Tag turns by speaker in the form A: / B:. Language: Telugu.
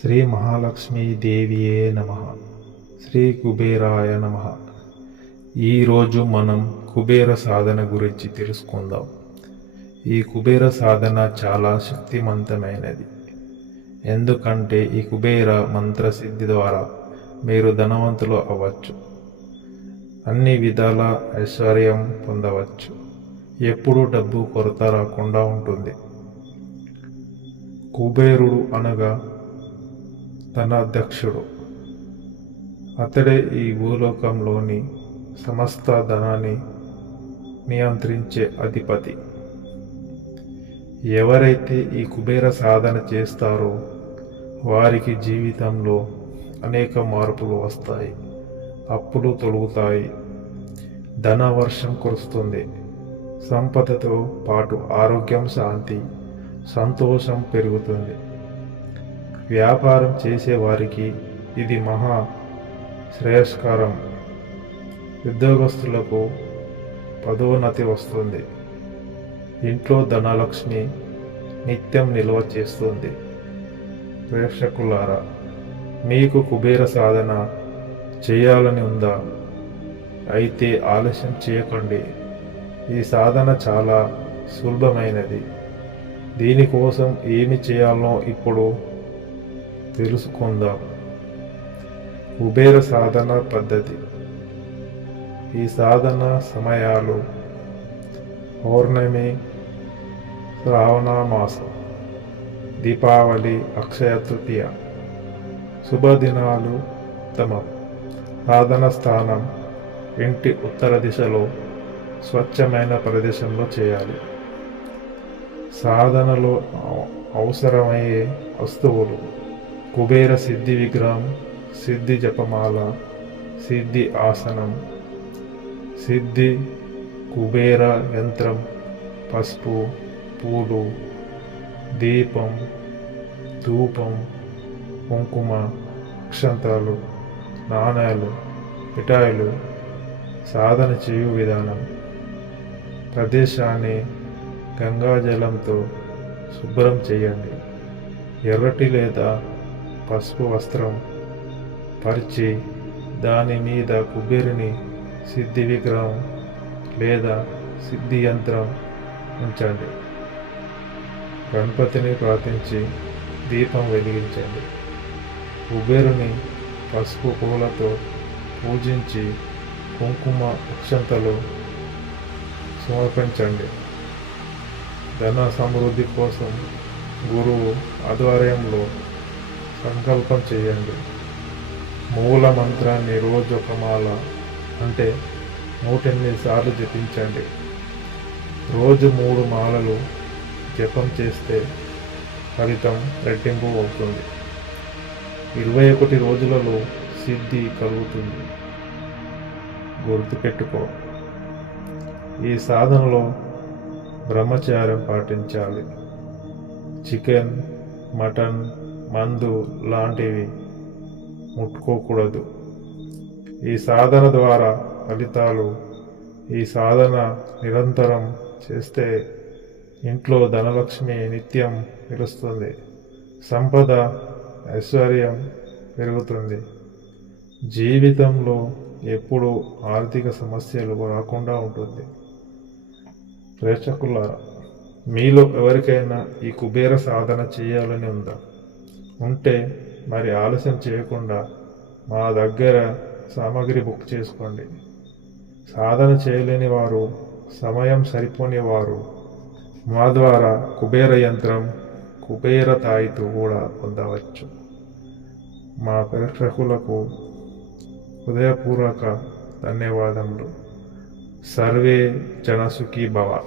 A: శ్రీ మహాలక్ష్మీ దేవియే నమ. శ్రీ కుబేరాయ నమ. ఈరోజు మనం కుబేర సాధన గురించి తెలుసుకుందాం. ఈ కుబేర సాధన చాలా శక్తివంతమైనది ఎందుకంటే ఈ కుబేర మంత్ర సిద్ధి ద్వారా మీరు ధనవంతులు అవ్వచ్చు. అన్ని విధాల ఐశ్వర్యం పొందవచ్చు. ఎప్పుడూ డబ్బు కొరత రాకుండా ఉంటుంది. కుబేరుడు అనగా తన అధ్యక్షుడు అతడే ఈ భూలోకంలోని సమస్త ధనాన్ని నియంత్రించే అధిపతి. ఎవరైతే ఈ కుబేర సాధన చేస్తారో వారికి జీవితంలో అనేక మార్పులు వస్తాయి. అప్పులు తొలుగుతాయి. ధన వర్షం కురుస్తుంది. సంపదతో పాటు ఆరోగ్యం శాంతి సంతోషం పెరుగుతుంది. వ్యాపారం చేసేవారికి ఇది మహా శ్రేయస్కరం. ఉద్యోగస్తులకు పదోన్నతి వస్తుంది. ఇంట్లో ధనలక్ష్మి నిత్యం నిల్వ చేస్తుంది. ప్రేక్షకులారా మీకు కుబేర సాధన చేయాలని ఉందా? అయితే ఆలస్యం చేయకండి. ఈ సాధన చాలా సులభమైనది. దీనికోసం ఏమి చేయాలో ఇప్పుడు తెలుసుకుందాం. కుబేర సాధన పద్ధతి. ఈ సాధన సమయాలు. పౌర్ణమి శ్రావణ మాసం. దీపావళి అక్షయ తృతీయ. శుభదినాలు ఉత్తమం. సాధన స్థానం ఇంటి ఉత్తర దిశలో స్వచ్ఛమైన ప్రదేశంలో చేయాలి. సాధనలో అవసరమయ్యే వస్తువులు. కుబేర సిద్ధి విగ్రహం సిద్ధి జపమాల సిద్ధి ఆసనం సిద్ధి కుబేర యంత్రం పసుపు పూలు దీపం ధూపం కుంకుమ అక్షంతాలు నాణాలు మిఠాయిలు సాధన చేయు విధానం. ప్రదేశాన్ని గంగాజలంతో శుభ్రం చేయండి. ఎర్రటి లేదా పసుపు వస్త్రం పరిచి దాని మీద కుబేరుని సిద్ధి విగ్రహం లేదా సిద్ధి యంత్రం ఉంచండి. గణపతిని ప్రార్థించి దీపం వెలిగించండి. కుబేరుని పసుపు పూలతో పూజించి కుంకుమ అక్షంతలు సమర్పించండి. ధన సమృద్ధి కోసం గురువు ఆధ్వర్యంలో సంకల్పం చేయండి. మూల మంత్రాన్ని రోజు ఒక మాల అంటే నూట ఎనిమిది సార్లు జపించండి. రోజు మూడు మాలలు జపం చేస్తే ఫలితం రెట్టింపు అవుతుంది. ఇరవై ఒకటి రోజులలో సిద్ధి కలుగుతుంది. గుర్తుపెట్టుకో ఈ సాధనలో బ్రహ్మచార్యం పాటించాలి. చికెన్ మటన్ మందు లాంటివి ముట్టుకోకూడదు. ఈ సాధన ద్వారా ఫలితాలు ఈ సాధన నిరంతరం చేస్తే ఇంట్లో ధనలక్ష్మి నిత్యం నిలుస్తుంది. సంపద ఐశ్వర్యం పెరుగుతుంది. జీవితంలో ఎప్పుడూ ఆర్థిక సమస్యలు రాకుండా ఉంటుంది. ప్రేక్షకులారా మీలో ఎవరికైనా ఈ కుబేర సాధన చేయాలని ఉందా? ఉంటే మరి ఆలస్యం చేయకుండా మా దగ్గర సామాగ్రి బుక్ చేసుకోండి. సాధన చేయలేని వారు సమయం సరిపోనివారు మా ద్వారా కుబేర యంత్రం కుబేర తాయితు కూడా పొందవచ్చు. మా ప్రేక్షకులకు హృదయపూర్వక ధన్యవాదములు. సర్వే జనసుఖీ భవ.